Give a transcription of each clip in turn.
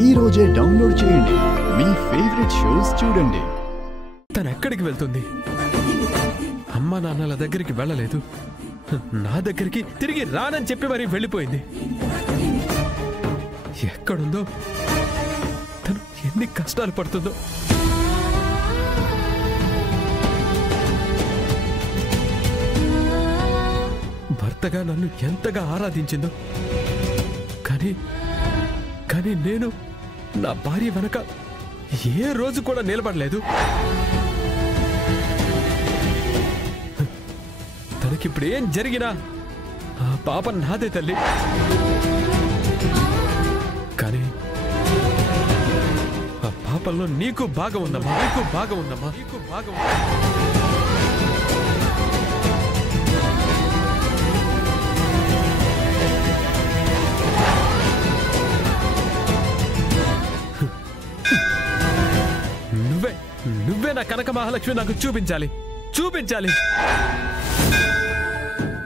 ఈ రోజే డౌన్లోడ్ చేయండి. మీ ఫేవరెట్ షోస్ చూడండి. తను ఎక్కడికి వెళ్తుంది? అమ్మా నాన్నల దగ్గరికి వెళ్ళలేదు, నా దగ్గరికి తిరిగి రానని చెప్పి మరీ వెళ్ళిపోయింది. ఎక్కడుందో, తను ఎన్ని కష్టాలు పడుతుందో. భర్తగా నన్ను ఎంతగా ఆరాధించిందో. కానీ నేను నా భార్య వెనక ఏ రోజు కూడా నిలబడలేదు. తనకిప్పుడు ఏం జరిగినా ఆ పాప నాదే తల్లి. కానీ ఆ పాపంలో నీకు భాగం ఉందమ్మా, నీకు భాగం ఉందమ్మా, నీకు భాగం ఉందమ్మా. నువ్వే నా కనక మహాలక్ష్మి నాకు చూపించాలి.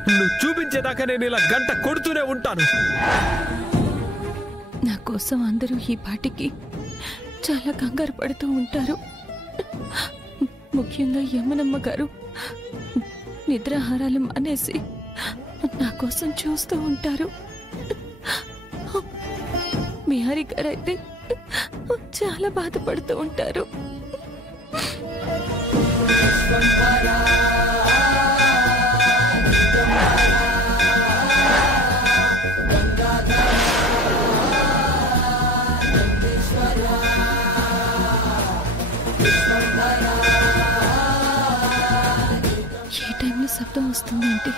నువ్వు చూపించేదాకా నేను ఇలా గంట కొడుతూనే ఉంటాను. నా కోసం అందరూ ఈ పాటికి చాలా కంగారు పడుతూ ఉంటారు. ముఖ్యంగా యమునమ్మ గారు నిద్రాహారాలు మానేసి నా కోసం చూస్తూ ఉంటారు. బిహారీ గారు అయితే చాలా బాధపడుతూ ఉంటారు. ఏ టైంలో శబ్దం వస్తుందేంటి?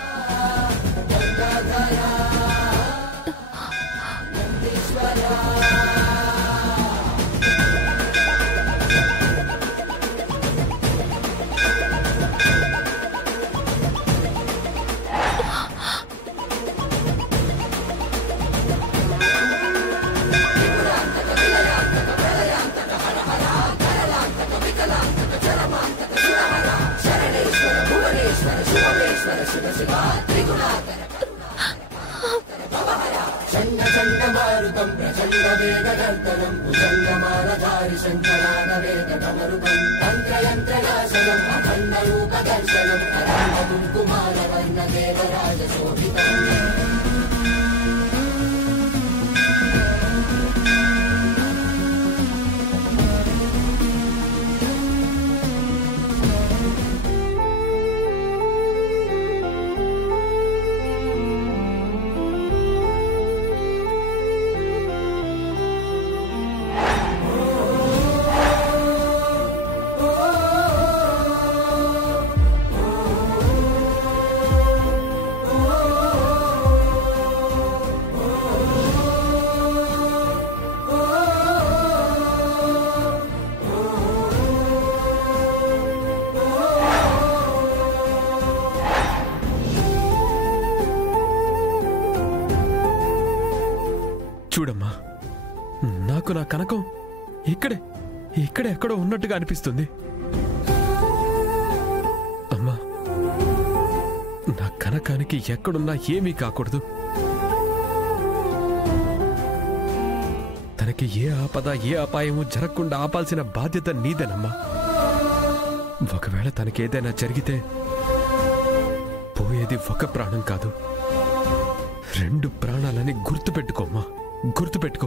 చూడమ్మా, నాకు నా కనకం ఇక్కడే ఎక్కడో ఉన్నట్టుగా అనిపిస్తుంది. అమ్మా, నా కనకానికి ఎక్కడున్నా ఏమీ కాకూడదు. తనకి ఏ ఆపద ఏ అపాయము జరగకుండా ఆపాల్సిన బాధ్యత నీదేనమ్మా. ఒకవేళ తనకేదైనా జరిగితే పోయేది ఒక ప్రాణం కాదు, 2 ప్రాణాలని గుర్తుపెట్టుకోమ్మా, గుర్తుపెట్టుకో.